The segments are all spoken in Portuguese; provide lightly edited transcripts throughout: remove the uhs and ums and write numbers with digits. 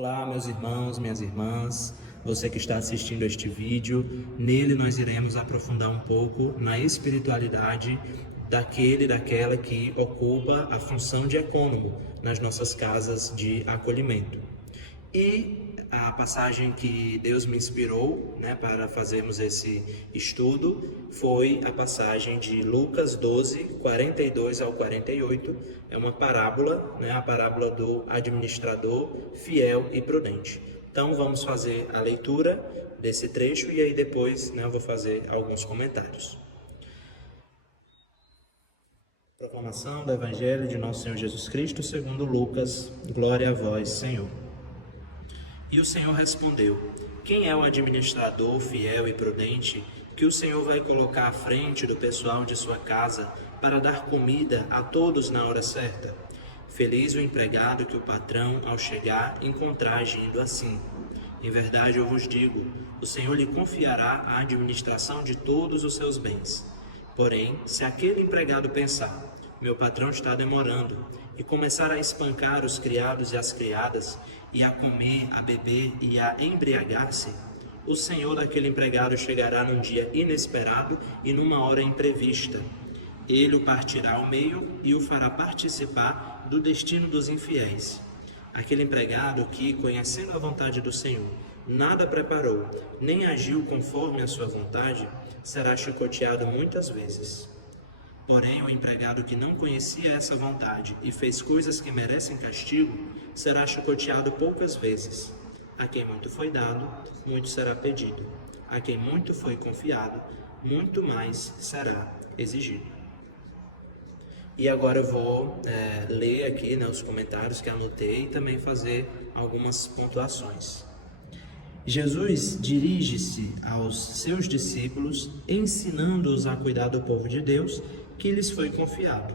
Olá, meus irmãos, minhas irmãs, você que está assistindo este vídeo, nele nós iremos aprofundar um pouco na espiritualidade daquela que ocupa a função de ecônomo nas nossas casas de acolhimento. E a passagem que Deus me inspirou, para fazermos esse estudo foi a passagem de Lucas 12, 42 ao 48. É uma parábola, a parábola do administrador fiel e prudente. Então vamos fazer a leitura desse trecho e aí depois eu vou fazer alguns comentários. Proclamação do Evangelho de Nosso Senhor Jesus Cristo segundo Lucas. Glória a vós, Senhor. E o Senhor respondeu: quem é o administrador fiel e prudente que o Senhor vai colocar à frente do pessoal de sua casa para dar comida a todos na hora certa? Feliz o empregado que o patrão, ao chegar, encontrar agindo assim. Em verdade eu vos digo, o Senhor lhe confiará a administração de todos os seus bens. Porém, se aquele empregado pensar: meu patrão está demorando, e começar a espancar os criados e as criadas, e a comer, a beber e a embriagar-se, o senhor daquele empregado chegará num dia inesperado e numa hora imprevista. Ele o partirá ao meio e o fará participar do destino dos infiéis. Aquele empregado que, conhecendo a vontade do Senhor, nada preparou, nem agiu conforme a sua vontade, será chicoteado muitas vezes. Porém, o empregado que não conhecia essa vontade e fez coisas que merecem castigo, será chicoteado poucas vezes. A quem muito foi dado, muito será pedido. A quem muito foi confiado, muito mais será exigido. E agora eu vou ler aqui os comentários que anotei e também fazer algumas pontuações. Jesus dirige-se aos seus discípulos, ensinando-os a cuidar do povo de Deus que lhes foi confiado.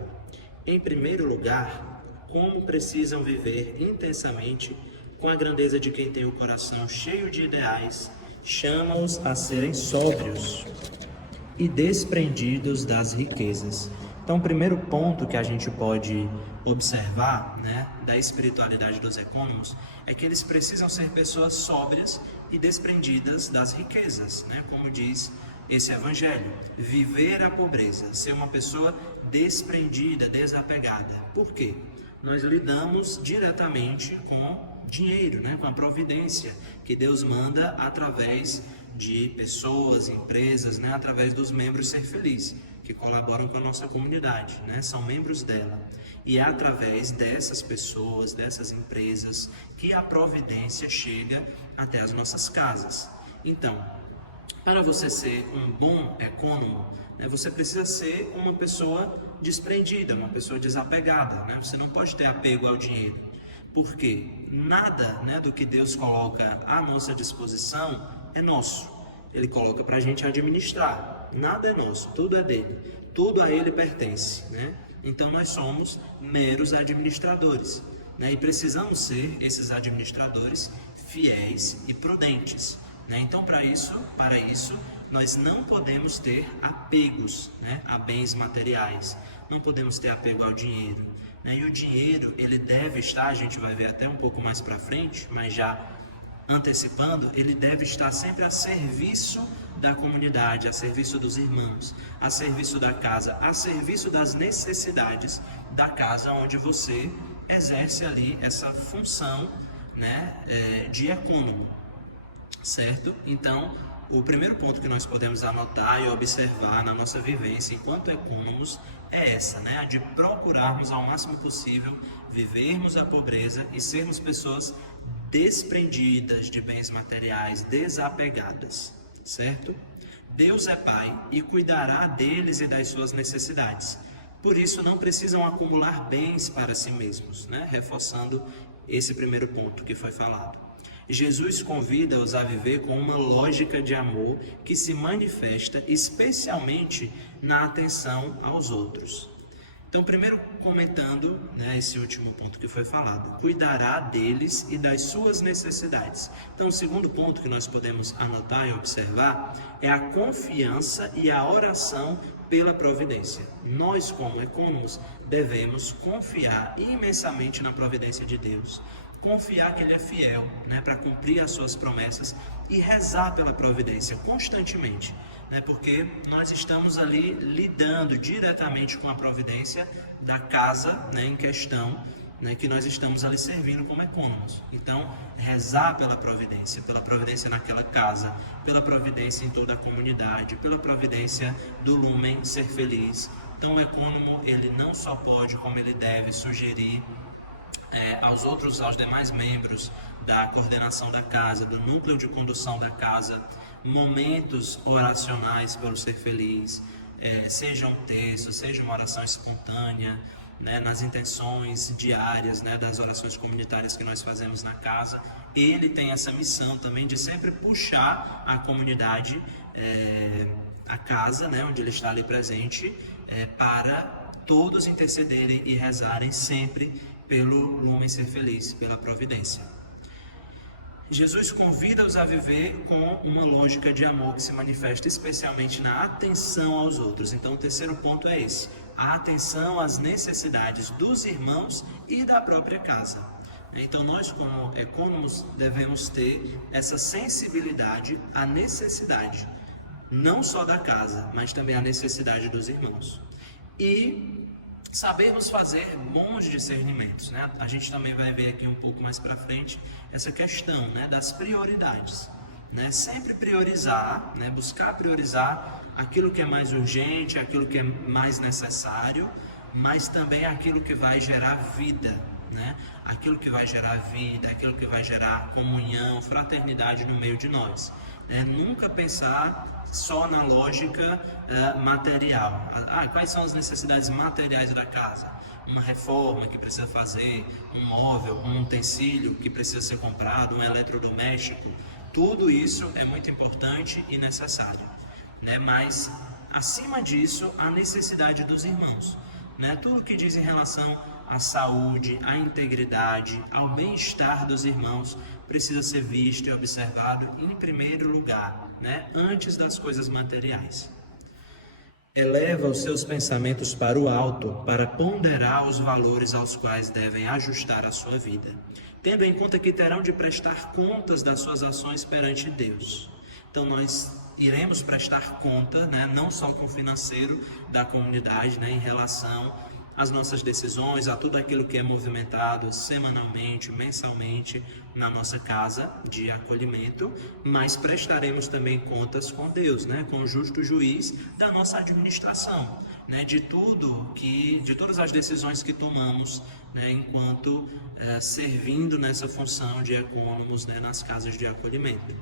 Em primeiro lugar, como precisam viver intensamente com a grandeza de quem tem o coração cheio de ideais, chama-os a serem sóbrios e desprendidos das riquezas. Então, o primeiro ponto que a gente pode observar, da espiritualidade dos ecônomos, é que eles precisam ser pessoas sóbrias e desprendidas das riquezas, como diz esse evangelho. Viver a pobreza, ser uma pessoa desprendida, desapegada. Por quê? Nós lidamos diretamente com dinheiro, com a providência que Deus manda através de pessoas, empresas, através dos membros Ser Feliz, que colaboram com a nossa comunidade, são membros dela. E é através dessas pessoas, dessas empresas, que a providência chega até as nossas casas. Então, para você ser um bom ecônomo, você precisa ser uma pessoa desprendida, uma pessoa desapegada. Você não pode ter apego ao dinheiro. Porque nada do que Deus coloca à nossa disposição é nosso. Ele coloca para a gente administrar. Nada é nosso, tudo é dele. Tudo a ele pertence. Então nós somos meros administradores. E precisamos ser esses administradores fiéis e prudentes. Então para isso, nós não podemos ter apegos a bens materiais. Não podemos ter apego ao dinheiro. E o dinheiro, ele deve estar, a gente vai ver até um pouco mais para frente, mas já antecipando, ele deve estar sempre a serviço da comunidade, a serviço dos irmãos, a serviço da casa, a serviço das necessidades da casa onde você exerce ali essa função de ecônomo, certo? Então, o primeiro ponto que nós podemos anotar e observar na nossa vivência enquanto ecônomos é essa, a de procurarmos ao máximo possível vivermos a pobreza e sermos pessoas desprendidas de bens materiais, desapegadas, certo? Deus é Pai e cuidará deles e das suas necessidades. Por isso, não precisam acumular bens para si mesmos, reforçando esse primeiro ponto que foi falado. Jesus convida-os a viver com uma lógica de amor que se manifesta especialmente na atenção aos outros. Então, primeiro comentando esse último ponto que foi falado, cuidará deles e das suas necessidades. Então, o segundo ponto que nós podemos anotar e observar é a confiança e a oração pela providência. Nós, como ecônomos, devemos confiar imensamente na providência de Deus. confiar que Ele é fiel, né, para cumprir as suas promessas e rezar pela providência constantemente, né, porque nós estamos ali lidando diretamente com a providência da casa, né, em questão, né, que nós estamos ali servindo como ecônomos. Então, rezar pela providência naquela casa, pela providência em toda a comunidade, pela providência do Lumen Ser Feliz. Então, o ecônomo, ele não só pode, como ele deve, sugerir aos demais membros da coordenação da casa, do núcleo de condução da casa, momentos oracionais para o Ser Feliz, seja um texto, seja uma oração espontânea, né, nas intenções diárias, né, das orações comunitárias que nós fazemos na casa. Ele tem essa missão também de sempre puxar a comunidade, a casa, né, onde ele está ali presente, para todos intercederem e rezarem sempre pelo Lumen Ser Feliz, pela providência. Jesus convida-os a viver com uma lógica de amor que se manifesta especialmente na atenção aos outros. Então, o terceiro ponto é esse: a atenção às necessidades dos irmãos e da própria casa. Então, nós, como ecônomos, devemos ter essa sensibilidade à necessidade, não só da casa, mas também à necessidade dos irmãos. E sabermos fazer bons discernimentos, né? A gente também vai ver aqui um pouco mais para frente essa questão, né, das prioridades, né? Sempre priorizar, né, buscar priorizar aquilo que é mais urgente, aquilo que é mais necessário, mas também aquilo que vai gerar vida, né? Aquilo que vai gerar vida, aquilo que vai gerar comunhão, fraternidade no meio de nós. Nunca pensar só na lógica material. Quais são as necessidades materiais da casa? Uma reforma que precisa fazer, um móvel, um utensílio que precisa ser comprado, um eletrodoméstico. Tudo isso é muito importante e necessário, né? Mas, acima disso, a necessidade dos irmãos, né? Tudo que diz em relação à saúde, à integridade, ao bem-estar dos irmãos precisa ser visto e observado em primeiro lugar, né? Antes das coisas materiais. Eleva os seus pensamentos para o alto, para ponderar os valores aos quais devem ajustar a sua vida, tendo em conta que terão de prestar contas das suas ações perante Deus. Então, nós iremos prestar conta, né, não só com o financeiro da comunidade, né, em relação às nossas decisões, a tudo aquilo que é movimentado semanalmente, mensalmente na nossa casa de acolhimento, mas prestaremos também contas com Deus, né, com o justo juiz da nossa administração, né, de todas as decisões que tomamos, né, enquanto servindo nessa função de ecônomos, né, nas casas de acolhimento.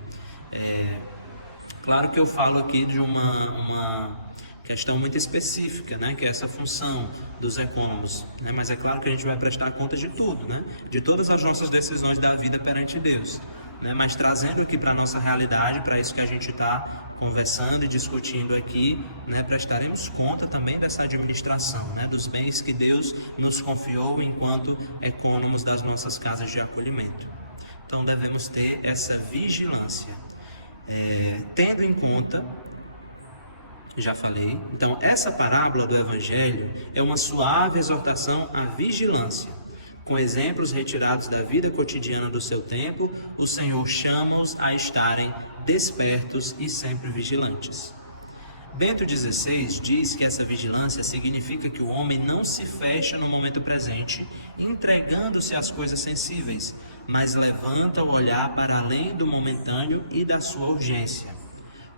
Claro que eu falo aqui de uma questão muito específica, né, que é essa função dos ecônomos, né, mas é claro que a gente vai prestar conta de tudo, né, de todas as nossas decisões da vida perante Deus, né, mas trazendo aqui para a nossa realidade, para isso que a gente está conversando e discutindo aqui, né, prestaremos conta também dessa administração, né, dos bens que Deus nos confiou enquanto ecônomos das nossas casas de acolhimento. Então devemos ter essa vigilância, tendo em conta, já falei, então essa parábola do Evangelho é uma suave exortação à vigilância. Com exemplos retirados da vida cotidiana do seu tempo, o Senhor chama-os a estarem despertos e sempre vigilantes. Bento XVI diz que essa vigilância significa que o homem não se fecha no momento presente, entregando-se às coisas sensíveis, mas levanta o olhar para além do momentâneo e da sua urgência.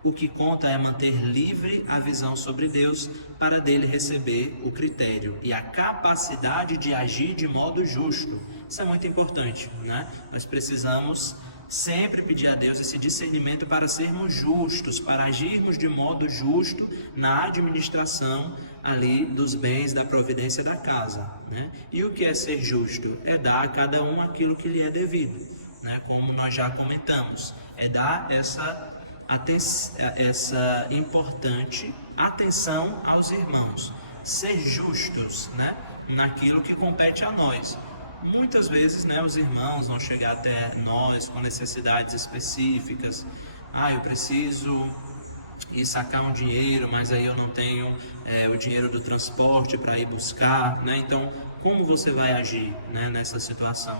O que conta é manter livre a visão sobre Deus para dele receber o critério e a capacidade de agir de modo justo. Isso é muito importante, né? Nós precisamos sempre pedir a Deus esse discernimento para sermos justos, para agirmos de modo justo na administração ali dos bens da providência da casa, né? E o que é ser justo? É dar a cada um aquilo que lhe é devido, né? Como nós já comentamos, é dar essa importante atenção aos irmãos, ser justos, né, naquilo que compete a nós. Muitas vezes, né, os irmãos vão chegar até nós com necessidades específicas. Eu preciso ir sacar um dinheiro, mas aí eu não tenho o dinheiro do transporte para ir buscar, né? Então, como você vai agir, né, nessa situação?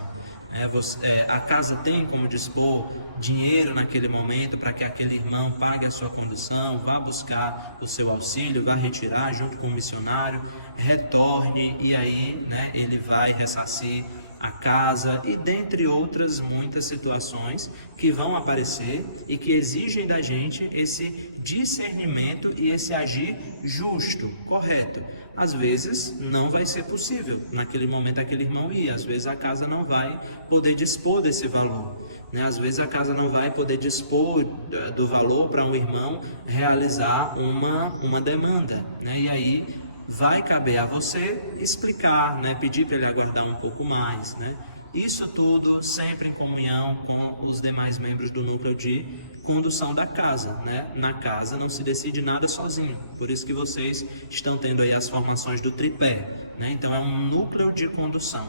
A casa tem como dispor dinheiro naquele momento para que aquele irmão pague a sua condução, vá buscar o seu auxílio, vá retirar junto com o missionário, retorne e aí, né, ele vai ressarcir a casa e dentre outras muitas situações que vão aparecer e que exigem da gente esse discernimento e esse agir justo, correto. Às vezes não vai ser possível naquele momento aquele irmão ir, às vezes a casa não vai poder dispor desse valor, né? Às vezes a casa não vai poder dispor do valor para um irmão realizar uma demanda, né? E aí vai caber a você explicar, né? Pedir para ele aguardar um pouco mais, né? Isso tudo sempre em comunhão com os demais membros do núcleo de condução da casa, né? Na casa não se decide nada sozinho, por isso que vocês estão tendo aí as formações do tripé, né? Então é um núcleo de condução,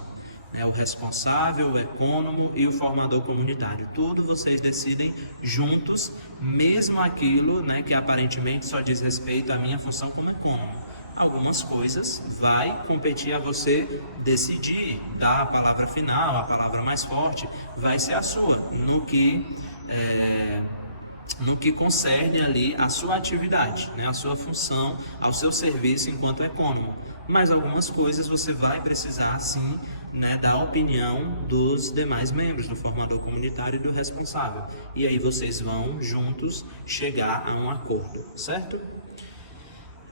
né? O responsável, o ecônomo e o formador comunitário, tudo vocês decidem juntos, mesmo aquilo, né, que aparentemente só diz respeito à minha função como ecônomo. Algumas coisas vai competir a você decidir, dar a palavra final, a palavra mais forte, vai ser a sua, no que concerne ali a sua atividade, né, a sua função, ao seu serviço enquanto ecônomo. Mas algumas coisas você vai precisar, sim, né, da opinião dos demais membros, do formador comunitário e do responsável. E aí vocês vão juntos chegar a um acordo, certo?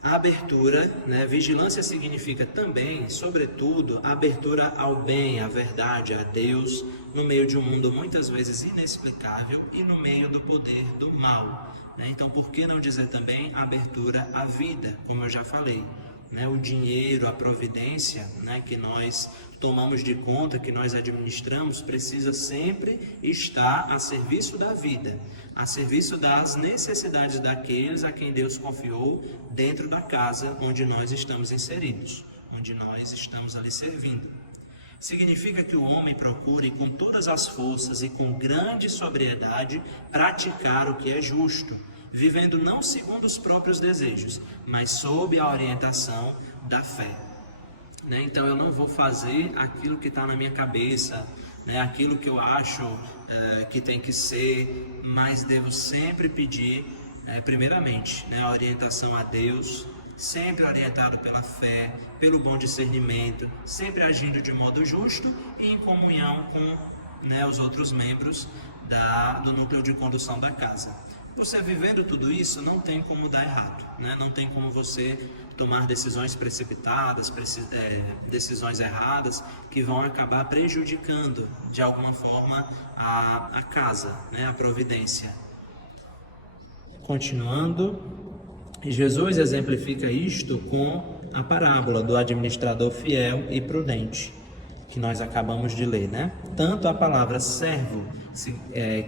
A abertura, né? Vigilância significa também, sobretudo, a abertura ao bem, à verdade, a Deus, no meio de um mundo muitas vezes inexplicável e no meio do poder do mal, né? Então, por que não dizer também abertura à vida, como eu já falei, né? O dinheiro, a providência, né, que nós tomamos de conta, que nós administramos, precisa sempre estar a serviço da vida, a serviço das necessidades daqueles a quem Deus confiou dentro da casa onde nós estamos inseridos, onde nós estamos ali servindo. Significa que o homem procure com todas as forças e com grande sobriedade praticar o que é justo, vivendo não segundo os próprios desejos, mas sob a orientação da fé. Né? Então eu não vou fazer aquilo que está na minha cabeça, né? Aquilo que eu acho que tem que ser, mas devo sempre pedir, primeiramente, né, a orientação a Deus, sempre orientado pela fé, pelo bom discernimento, sempre agindo de modo justo e em comunhão com, né, os outros membros do núcleo de condução da casa. Você vivendo tudo isso, não tem como dar errado, né? Não tem como você tomar decisões precipitadas, decisões erradas, que vão acabar prejudicando, de alguma forma, a casa, né? A providência. Continuando, Jesus exemplifica isto com a parábola do administrador fiel e prudente, que nós acabamos de ler, né? Tanto a palavra servo,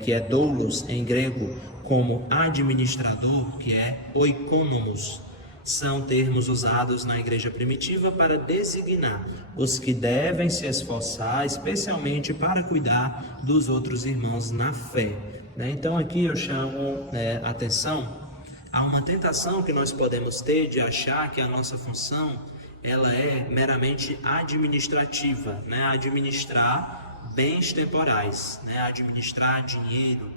que é doulos em grego, como administrador, que é oikonomos, são termos usados na igreja primitiva para designar os que devem se esforçar, especialmente para cuidar dos outros irmãos na fé. Então aqui eu chamo atenção a uma tentação que nós podemos ter de achar que a nossa função ela é meramente administrativa, né? Administrar bens temporais, né? Administrar dinheiro,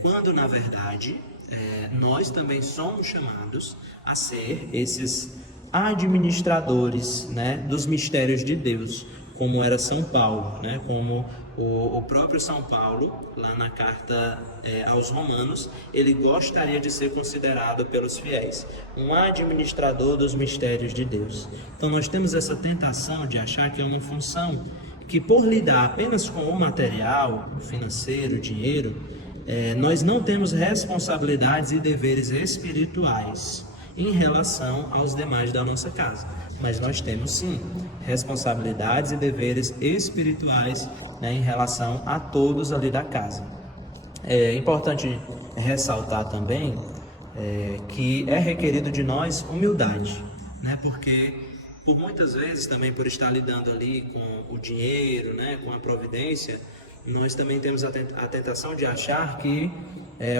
quando na verdade nós também somos chamados a ser esses administradores, né, dos mistérios de Deus, como era São Paulo, né, como o próprio São Paulo, lá na carta aos Romanos, ele gostaria de ser considerado pelos fiéis um administrador dos mistérios de Deus. Então nós temos essa tentação de achar que é uma função que, por lidar apenas com o material, o financeiro, o dinheiro, nós não temos responsabilidades e deveres espirituais em relação aos demais da nossa casa. Mas nós temos sim responsabilidades e deveres espirituais, né, em relação a todos ali da casa. É importante ressaltar também que é requerido de nós humildade, né, porque por muitas vezes também por estar lidando ali com o dinheiro, né, com a providência, nós também temos a tentação de achar que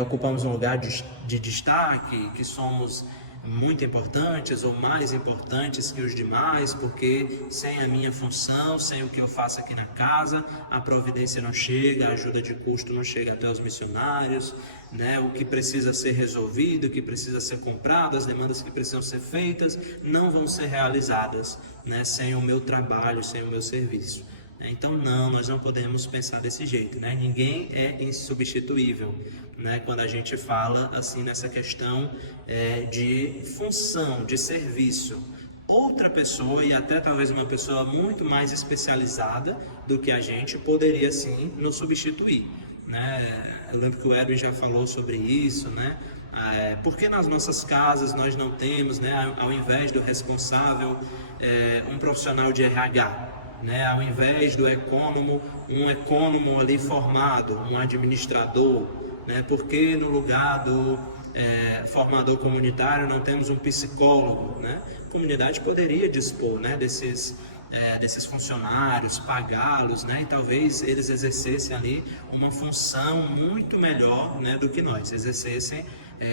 ocupamos um lugar de destaque, que somos muito importantes ou mais importantes que os demais, porque sem a minha função, sem o que eu faço aqui na casa, a providência não chega, a ajuda de custo não chega até os missionários, né? O que precisa ser resolvido, o que precisa ser comprado, as demandas que precisam ser feitas, não vão ser realizadas, né? Sem o meu trabalho, sem o meu serviço. Então, não, nós não podemos pensar desse jeito, né? Ninguém é insubstituível, né? Quando a gente fala assim nessa questão de função, de serviço. Outra pessoa, e até talvez uma pessoa muito mais especializada do que a gente, poderia sim nos substituir, né? Eu lembro que o Edwin já falou sobre isso, né? Por que nas nossas casas nós não temos, né, ao invés do responsável, um profissional de RH? Né, ao invés do econômico, um econômico ali formado, um administrador, né, porque no lugar do formador comunitário não temos um psicólogo, né? A comunidade poderia dispor, né, desses funcionários, pagá-los, né, e talvez eles exercessem ali uma função muito melhor, né, do que nós, exercessem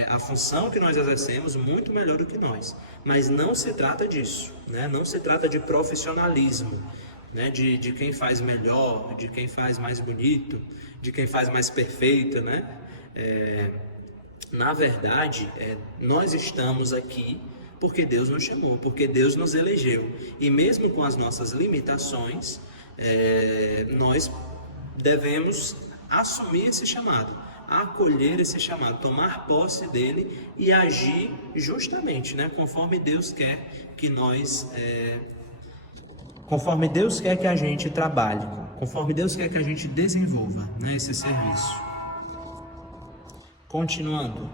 a função que nós exercemos muito melhor do que nós. Mas não se trata disso, né? Não se trata de profissionalismo, né? De quem faz melhor, de quem faz mais bonito, de quem faz mais perfeito, né? Na verdade, nós estamos aqui porque Deus nos chamou, porque Deus nos elegeu. E mesmo com as nossas limitações, nós devemos assumir esse chamado, acolher esse chamado, tomar posse dele e agir justamente, né, conforme Deus quer que nós, conforme Deus quer que a gente trabalhe, conforme Deus quer que a gente desenvolva, né, esse serviço. Continuando.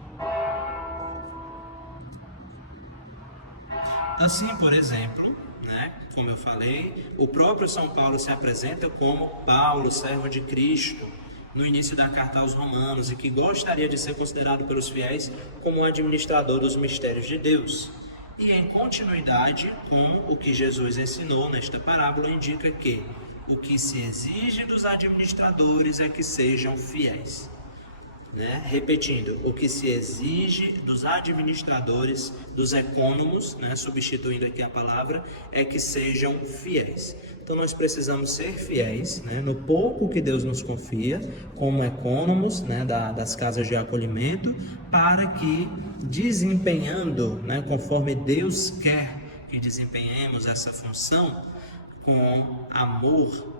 Assim, por exemplo, né, como eu falei, o próprio São Paulo se apresenta como Paulo, servo de Cristo, no início da carta aos Romanos, e que gostaria de ser considerado pelos fiéis como o administrador dos mistérios de Deus. E em continuidade com o que Jesus ensinou nesta parábola, indica que o que se exige dos administradores é que sejam fiéis. Né? Repetindo, o que se exige dos administradores, dos econômicos, né? Substituindo aqui a palavra, é que sejam fiéis. Então nós precisamos ser fiéis, né, no pouco que Deus nos confia, como econômicos, né, das casas de acolhimento, para que desempenhando, né, conforme Deus quer que desempenhemos essa função, com amor,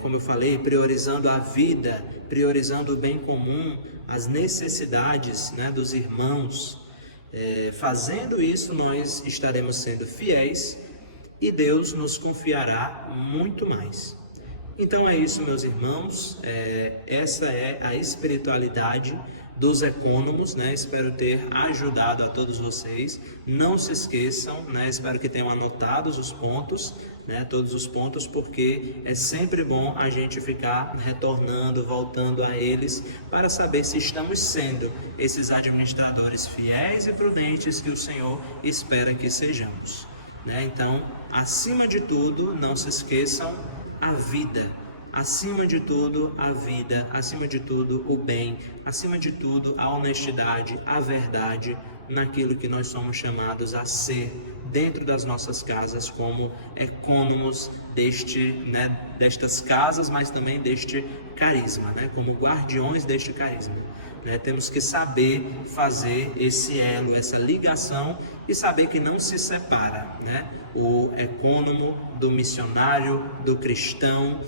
como eu falei, priorizando a vida, priorizando o bem comum, as necessidades, né, dos irmãos. Fazendo isso, nós estaremos sendo fiéis e Deus nos confiará muito mais. Então é isso, meus irmãos, essa é a espiritualidade dos econômicos, né? Espero ter ajudado a todos vocês. Não se esqueçam, né? Espero que tenham anotado os pontos, né? Todos os pontos, porque é sempre bom a gente ficar retornando, voltando a eles, para saber se estamos sendo esses administradores fiéis e prudentes que o Senhor espera que sejamos, né? Então, acima de tudo, não se esqueçam a vida. Acima de tudo, a vida, acima de tudo, o bem, acima de tudo, a honestidade, a verdade, naquilo que nós somos chamados a ser dentro das nossas casas, como econômicos destas casas, mas também deste carisma, né? Como guardiões deste carisma. Né? Temos que saber fazer esse elo, essa ligação, e saber que não se separa, né? O econômico do missionário, do cristão,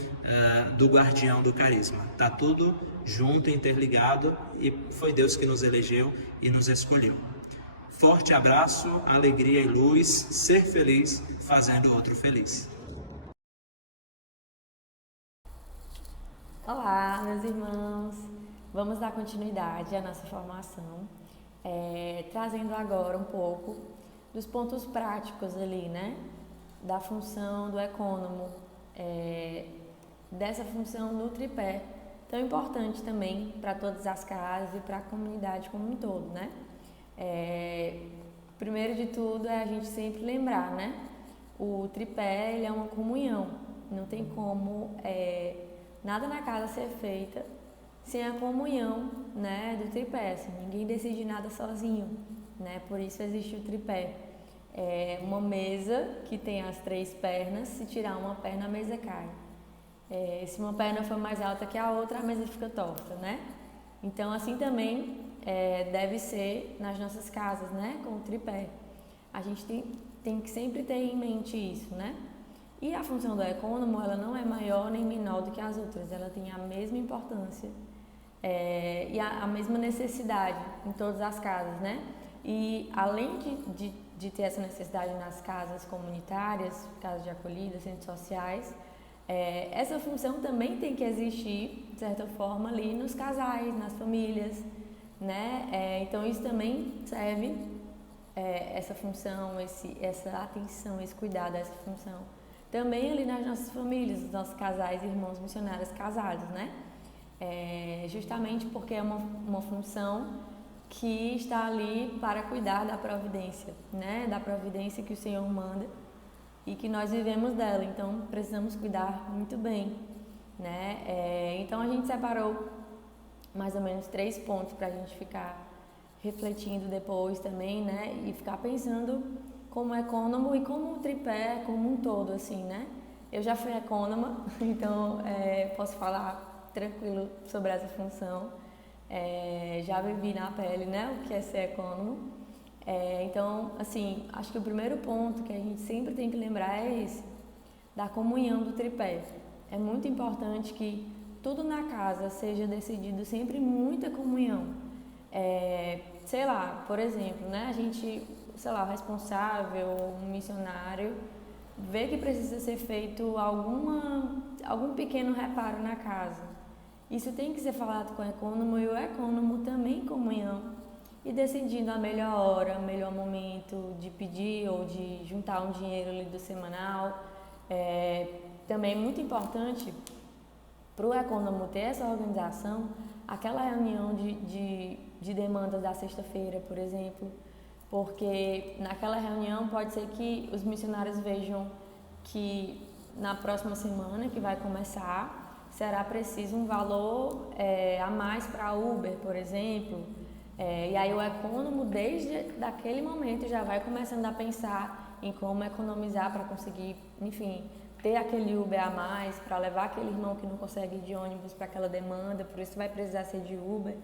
do guardião do carisma. Está tudo junto, interligado, e foi Deus que nos elegeu e nos escolheu. Forte abraço, alegria e luz, ser feliz fazendo outro feliz. Olá, meus irmãos. Vamos dar continuidade à nossa formação, trazendo agora um pouco dos pontos práticos ali, né? Da função do econômico, dessa função do tripé, tão importante também para todas as casas e para a comunidade como um todo, né? Primeiro de tudo é a gente sempre lembrar, né? O tripé, ele é uma comunhão, não tem como nada na casa ser feita sem a comunhão, né, do tripé. Assim, ninguém decide nada sozinho. né? Por isso existe o tripé. É uma mesa que tem as 3 pernas, se tirar uma perna, a mesa cai. Se uma perna for mais alta que a outra, a mesa fica torta, né? Então, assim também deve ser nas nossas casas, né? Com o tripé. A gente tem que sempre ter em mente isso, né? E a função do ecônomo, ela não é maior nem menor do que as outras, ela tem a mesma importância e a mesma necessidade em todas as casas, né? E além de ter essa necessidade nas casas comunitárias, casas de acolhida, centros sociais, essa função também tem que existir, de certa forma, ali nos casais, nas famílias, né? Então isso também serve, essa função, essa atenção, esse cuidado, essa função. Também ali nas nossas famílias, os nossos casais e irmãos missionários casados, né? Justamente porque é uma função que está ali para cuidar da providência, né? Da providência que o Senhor manda e que nós vivemos dela, então precisamos cuidar muito bem, né? Então a gente separou mais ou menos 3 pontos para a gente ficar refletindo depois também, né? E ficar pensando como ecônomo e como o tripé como um todo, assim, né? Eu já fui ecônoma, então posso falar tranquilo sobre essa função. Já vivi na pele, né? O que é ser ecônomo. Então, assim, acho que o primeiro ponto que a gente sempre tem que lembrar é esse, da comunhão do tripé. É muito importante que tudo na casa seja decidido sempre muita comunhão. Sei lá, por exemplo, né? A gente, sei lá, o responsável, um missionário, vê que precisa ser feito algum pequeno reparo na casa. Isso tem que ser falado com o ecônomo e o ecônomo também em comunhão e decidindo a melhor hora, o melhor momento de pedir ou de juntar um dinheiro ali do semanal. Também é muito importante para o ecônomo ter essa organização, aquela reunião de demandas da sexta-feira, por exemplo, porque naquela reunião pode ser que os missionários vejam que na próxima semana, que vai começar, será preciso um valor a mais para Uber, por exemplo. E aí o ecônomo, desde daquele momento, já vai começando a pensar em como economizar para conseguir, enfim, ter aquele Uber a mais, para levar aquele irmão que não consegue ir de ônibus para aquela demanda, por isso vai precisar ser de Uber.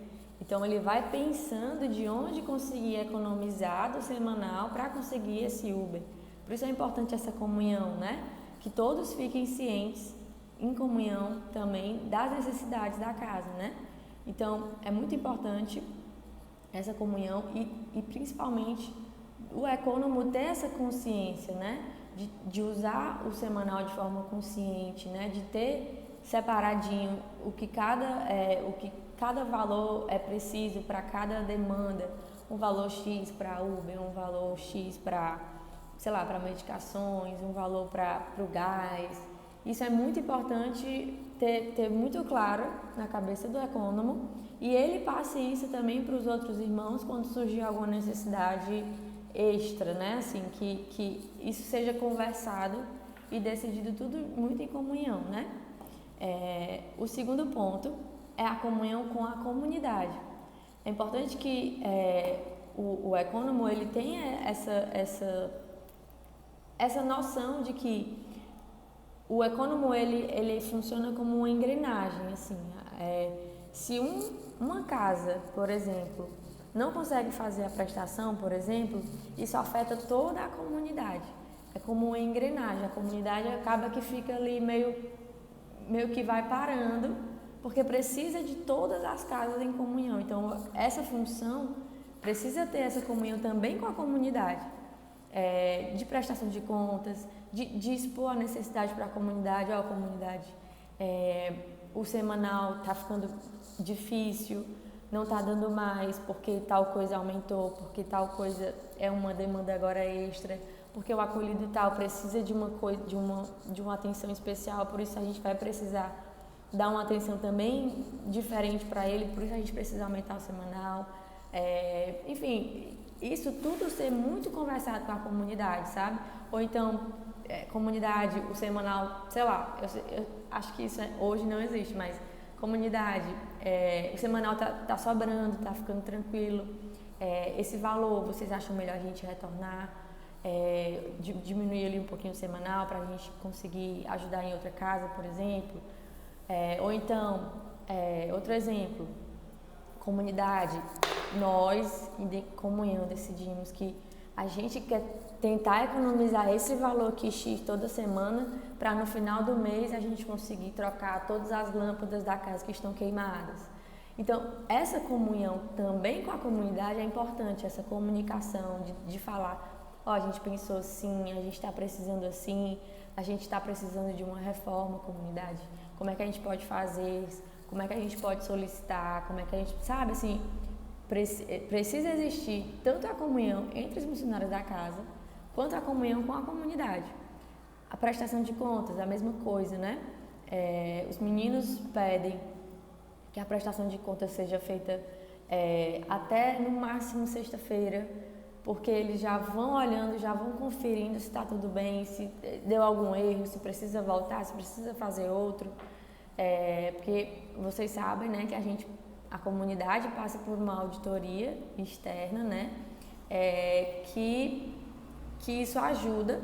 Então ele vai pensando de onde conseguir economizar do semanal para conseguir esse Uber. Por isso é importante essa comunhão, né? Que todos fiquem cientes, em comunhão também, das necessidades da casa, né? Então é muito importante essa comunhão e principalmente o ecônomo ter essa consciência, né? De usar o semanal de forma consciente, né? De ter separadinho o que cada valor é preciso para cada demanda, um valor X para Uber, um valor X para, sei lá, para medicações, um valor para o gás. Isso é muito importante ter muito claro na cabeça do ecônomo e ele passe isso também para os outros irmãos quando surgir alguma necessidade extra, né? Assim, que isso seja conversado e decidido tudo muito em comunhão, né? O segundo ponto é a comunhão com a comunidade. É importante que o ecônomo ele tenha essa noção de que o ecônomo ele funciona como uma engrenagem, assim. Se uma casa, por exemplo, não consegue fazer a prestação, por exemplo, isso afeta toda a comunidade. É como uma engrenagem. A comunidade acaba que fica ali meio que vai parando, porque precisa de todas as casas em comunhão. Então, essa função precisa ter essa comunhão também com a comunidade, de prestação de contas, de expor a necessidade para a comunidade. Ó, comunidade, o semanal está ficando difícil, não está dando mais porque tal coisa aumentou, porque tal coisa é uma demanda agora extra, porque o acolhido tal precisa de uma atenção especial, por isso a gente vai precisar dar uma atenção também diferente para ele, por isso a gente precisa aumentar o semanal. Enfim, isso tudo ser muito conversado com a comunidade, sabe? Ou então, comunidade, o semanal, sei lá, eu acho que isso hoje não existe, mas comunidade, o semanal tá sobrando, tá ficando tranquilo, esse valor, vocês acham melhor a gente retornar, diminuir ali um pouquinho o semanal para a gente conseguir ajudar em outra casa, por exemplo? Ou então, outro exemplo, comunidade. Nós, em comunhão, decidimos que a gente quer tentar economizar esse valor aqui X toda semana para no final do mês a gente conseguir trocar todas as lâmpadas da casa que estão queimadas. Então, essa comunhão também com a comunidade é importante, essa comunicação de falar, a gente pensou assim, a gente está precisando assim, a gente está precisando de uma reforma, comunidade, como é que a gente pode fazer, como é que a gente pode solicitar, como é que a gente, sabe, assim, precisa existir tanto a comunhão entre os missionários da casa, quanto a comunhão com a comunidade. A prestação de contas, a mesma coisa, né? Os meninos pedem que a prestação de contas seja feita até no máximo sexta-feira, porque eles já vão olhando, já vão conferindo se está tudo bem, se deu algum erro, se precisa voltar, se precisa fazer outro. Porque vocês sabem, né, que a comunidade passa por uma auditoria externa, né, que isso ajuda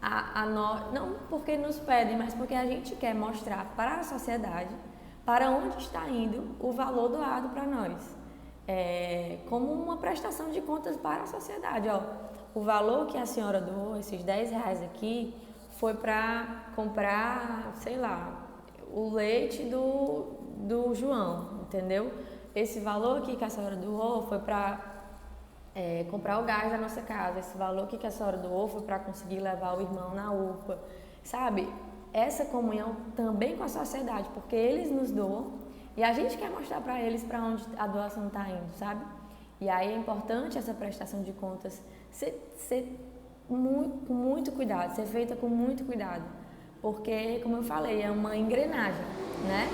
a nós, não porque nos pedem, mas porque a gente quer mostrar para a sociedade para onde está indo o valor doado para nós, como uma prestação de contas para a sociedade. O valor que a senhora doou, esses R$10 aqui, foi para comprar, sei lá, o leite do João, entendeu? Esse valor aqui que a senhora doou foi para comprar o gás da nossa casa. Esse valor que a senhora doou foi para conseguir levar o irmão na UPA, sabe? Essa comunhão também com a sociedade, porque eles nos doam e a gente quer mostrar para eles para onde a doação está indo, sabe? E aí é importante essa prestação de contas ser com muito cuidado, ser feita com muito cuidado, porque, como eu falei, é uma engrenagem, né?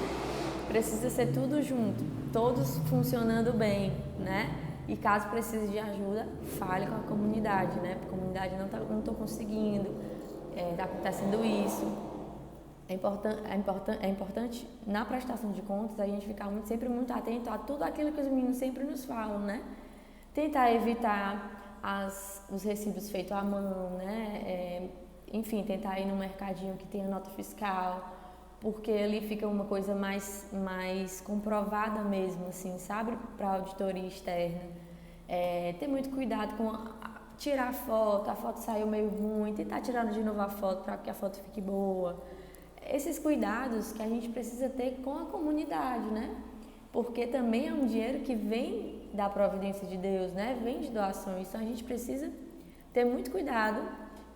Precisa ser tudo junto, todos funcionando bem, né? E caso precise de ajuda, fale com a comunidade, né? Porque a comunidade não estou conseguindo, está acontecendo isso. É importante na prestação de contas a gente ficar sempre muito atento a tudo aquilo que os meninos sempre nos falam, né? Tentar evitar os recibos feitos à mão, né? Enfim, tentar ir no mercadinho que tenha nota fiscal, porque ali fica uma coisa mais comprovada mesmo, assim, sabe? Para a auditoria externa. Ter muito cuidado com tirar a foto saiu meio ruim, tentar tirar de novo a foto para que a foto fique boa. Esses cuidados que a gente precisa ter com a comunidade, né? Porque também é um dinheiro que vem da providência de Deus, né? Vem de doações, então a gente precisa ter muito cuidado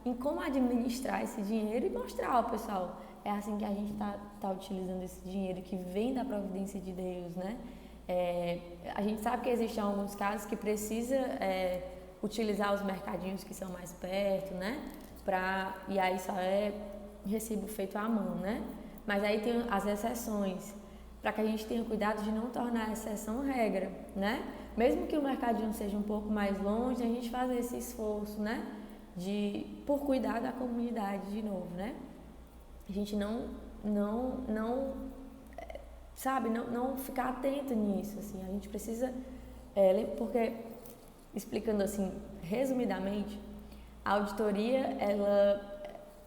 em como administrar esse dinheiro e mostrar ao pessoal, é assim que a gente tá utilizando esse dinheiro que vem da providência de Deus, né? A gente sabe que existem alguns casos que precisa utilizar os mercadinhos que são mais perto, né? E aí só é recibo feito à mão, né? Mas aí tem as exceções, para que a gente tenha cuidado de não tornar a exceção regra, né? Mesmo que o mercadinho seja um pouco mais longe, a gente fazer esse esforço, né? Por cuidar da comunidade de novo, né? A gente não ficar atento nisso, assim. A gente precisa, porque, explicando assim, resumidamente, a auditoria, ela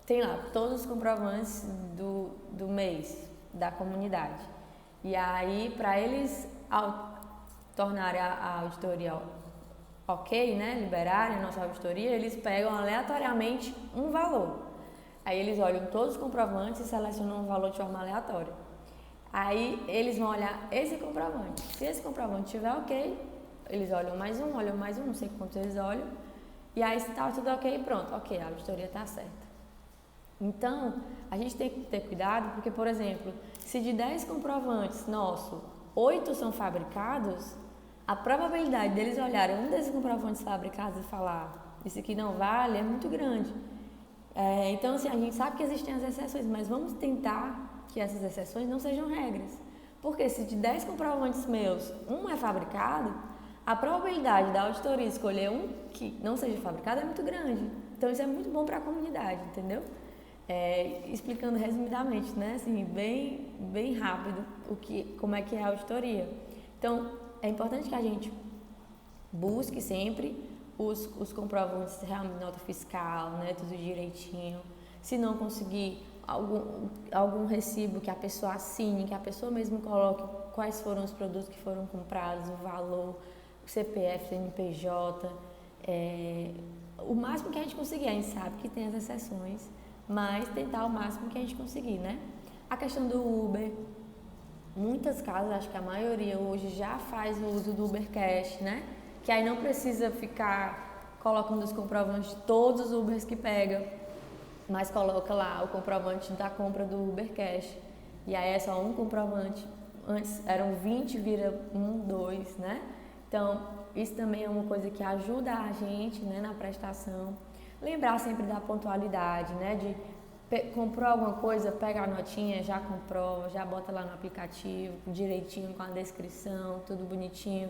tem lá todos os comprovantes do mês da comunidade. E aí, para eles tornarem a auditoria ok, né, liberarem a nossa auditoria, eles pegam aleatoriamente um valor. Aí eles olham todos os comprovantes e selecionam um valor de forma aleatória. Aí eles vão olhar esse comprovante. Se esse comprovante estiver ok, eles olham mais um, não sei quantos eles olham. E aí, se está tudo ok, pronto, ok, a auditoria está certa. Então, a gente tem que ter cuidado, porque, por exemplo, se de 10 comprovantes nossos, 8 são fabricados, a probabilidade deles olharem um desses comprovantes fabricados e falar isso aqui não vale é muito grande. Então, assim, a gente sabe que existem as exceções, mas vamos tentar que essas exceções não sejam regras. Porque se de 10 comprovantes meus, um é fabricado, a probabilidade da auditoria escolher um que não seja fabricado é muito grande. Então, isso é muito bom para a comunidade, entendeu? Explicando resumidamente, né? Assim, bem rápido como é que é a auditoria. Então, é importante que a gente Busque sempre os comprovantes, realmente nota fiscal, né, tudo direitinho. Se não conseguir algum recibo que a pessoa assine, que a pessoa mesmo coloque quais foram os produtos que foram comprados, o valor, o CPF, CNPJ, o máximo que a gente conseguir. A gente sabe que tem as exceções, mas tentar o máximo que a gente conseguir, né? A questão do Uber, muitas casas, acho que a maioria hoje já faz o uso do Uber Cash, né? Que aí não precisa ficar colocando os comprovantes de todos os Ubers que pega, mas coloca lá o comprovante da compra do Uber Cash. E aí é só um comprovante. Antes eram 20, vira 1, 2, né? Então, isso também é uma coisa que ajuda a gente, né, na prestação. Lembrar sempre da pontualidade, né? De comprou alguma coisa, pega a notinha, já comprova, já bota lá no aplicativo, direitinho, com a descrição, tudo bonitinho.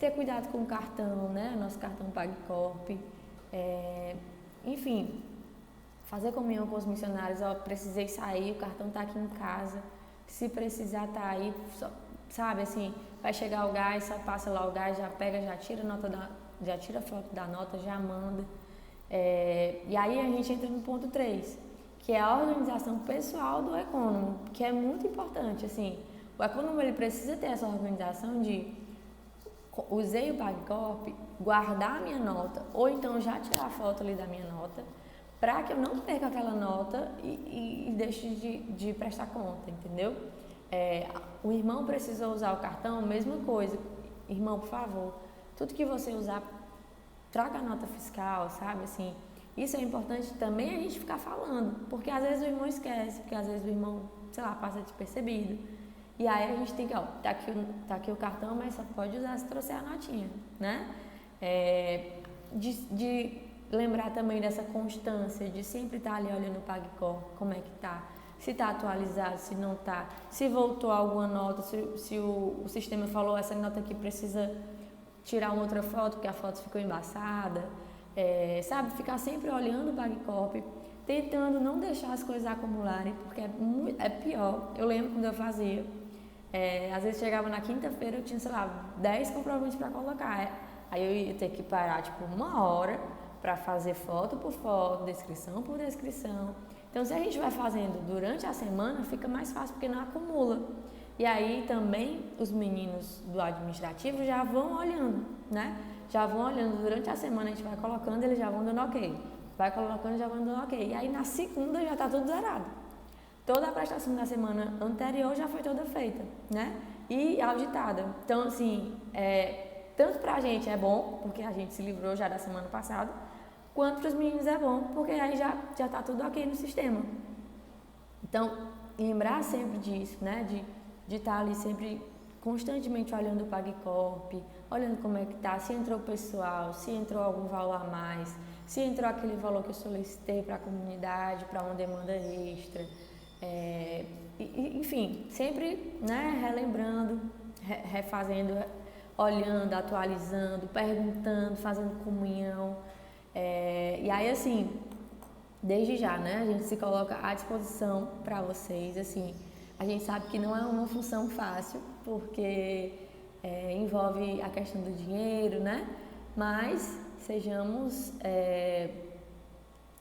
Ter cuidado com o cartão, né? Nosso cartão PagCorp. Enfim, fazer comunhão com os missionários. Ó, precisei sair, o cartão tá aqui em casa. Se precisar, tá aí. Só, sabe, assim, vai chegar o gás, só passa lá o gás, já pega, já tira a foto da nota, já manda. E aí a gente entra no ponto 3, que é a organização pessoal do econômico, que é muito importante, assim. O econômico, ele precisa ter essa organização de usei o PagCorp, guardar a minha nota, ou então já tirar a foto ali da minha nota, para que eu não perca aquela nota e deixe de prestar conta, entendeu? O irmão precisou usar o cartão, mesma coisa. Irmão, por favor, tudo que você usar, troca a nota fiscal, sabe? Assim, isso é importante também a gente ficar falando, porque às vezes o irmão esquece, porque às vezes o irmão, sei lá, passa despercebido. E aí a gente tem que, ó, tá aqui o cartão, mas só pode usar se trouxer a notinha, né? De lembrar também dessa constância, de sempre estar ali olhando o PagCorp, como é que tá, se tá atualizado, se não tá, se voltou alguma nota, se o sistema falou, essa nota aqui precisa tirar uma outra foto, porque a foto ficou embaçada, sabe? Ficar sempre olhando o PagCorp, tentando não deixar as coisas acumularem, porque é pior. Eu lembro quando eu fazia, às vezes chegava na quinta-feira, eu tinha, sei lá, 10 comprovantes para colocar. Aí eu ia ter que parar, tipo, 1 hora para fazer foto por foto, descrição por descrição. Então, se a gente vai fazendo durante a semana, fica mais fácil, porque não acumula. E aí também os meninos do administrativo já vão olhando, né? Já vão olhando durante a semana, a gente vai colocando, eles já vão dando ok. Vai colocando, já vão dando ok. E aí na segunda já está tudo zerado. Toda a prestação da semana anterior já foi toda feita, né? E auditada. Então, assim, tanto pra gente é bom, porque a gente se livrou já da semana passada, quanto para os meninos é bom, porque aí já está tudo ok no sistema. Então, lembrar sempre disso, né? De estar ali sempre constantemente olhando o PagCorp, olhando como é que tá, se entrou pessoal, se entrou algum valor a mais, se entrou aquele valor que eu solicitei para a comunidade, para uma demanda extra. Enfim, sempre, né, relembrando, refazendo, olhando, atualizando, perguntando, fazendo comunhão. E aí, assim, desde já, né, a gente se coloca à disposição para vocês, assim. A gente sabe que não é uma função fácil, porque envolve a questão do dinheiro, né? Mas sejamos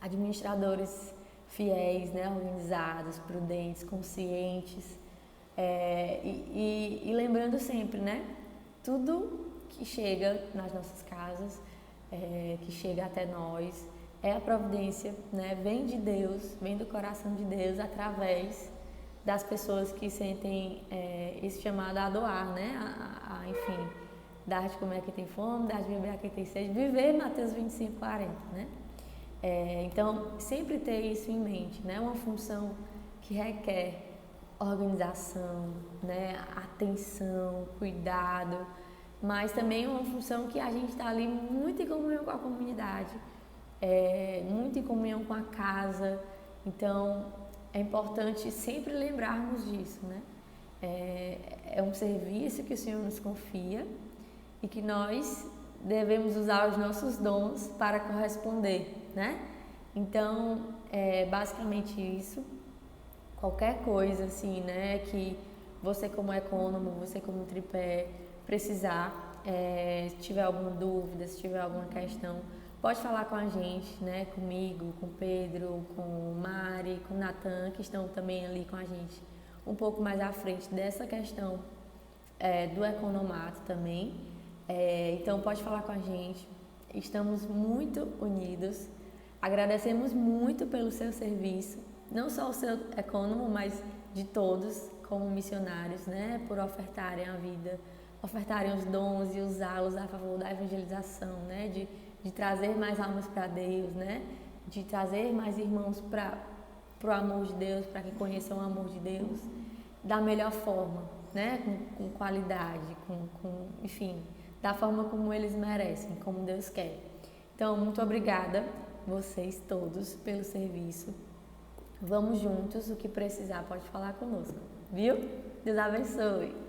administradores fiéis, né? Organizados, prudentes, conscientes. E lembrando sempre, né? Tudo que chega nas nossas casas, que chega até nós, é a providência, né? Vem de Deus, vem do coração de Deus, através das pessoas que sentem esse chamado a doar, né? Enfim, dar de comer a quem tem fome, dar de beber a quem tem sede, viver Mateus 25:40, né? Então, sempre ter isso em mente, né? Uma função que requer organização, né? Atenção, cuidado, mas também uma função que a gente está ali muito em comunhão com a comunidade, muito em comunhão com a casa. Então, é importante sempre lembrarmos disso, né? É um serviço que o Senhor nos confia e que nós devemos usar os nossos dons para corresponder, né? Então, basicamente isso. Qualquer coisa, assim, né, que você como econômico, você como tripé precisar, Se tiver alguma dúvida, se tiver alguma questão, pode falar com a gente, né? Comigo, com o Pedro, com o Mari, com o Natan, que estão também ali com a gente um pouco mais à frente dessa questão do economato também. Então pode falar com a gente. Estamos muito unidos. Agradecemos muito pelo seu serviço, não só o seu econômico, mas de todos como missionários, né? Por ofertarem a vida, ofertarem os dons e usá-los a favor da evangelização, né? De trazer mais almas para Deus, né? De trazer mais irmãos para o amor de Deus, para que conheçam o amor de Deus da melhor forma, né? Com qualidade, enfim, da forma como eles merecem, como Deus quer. Então, muito obrigada, vocês todos, pelo serviço. Vamos juntos, o que precisar pode falar conosco, viu? Deus abençoe!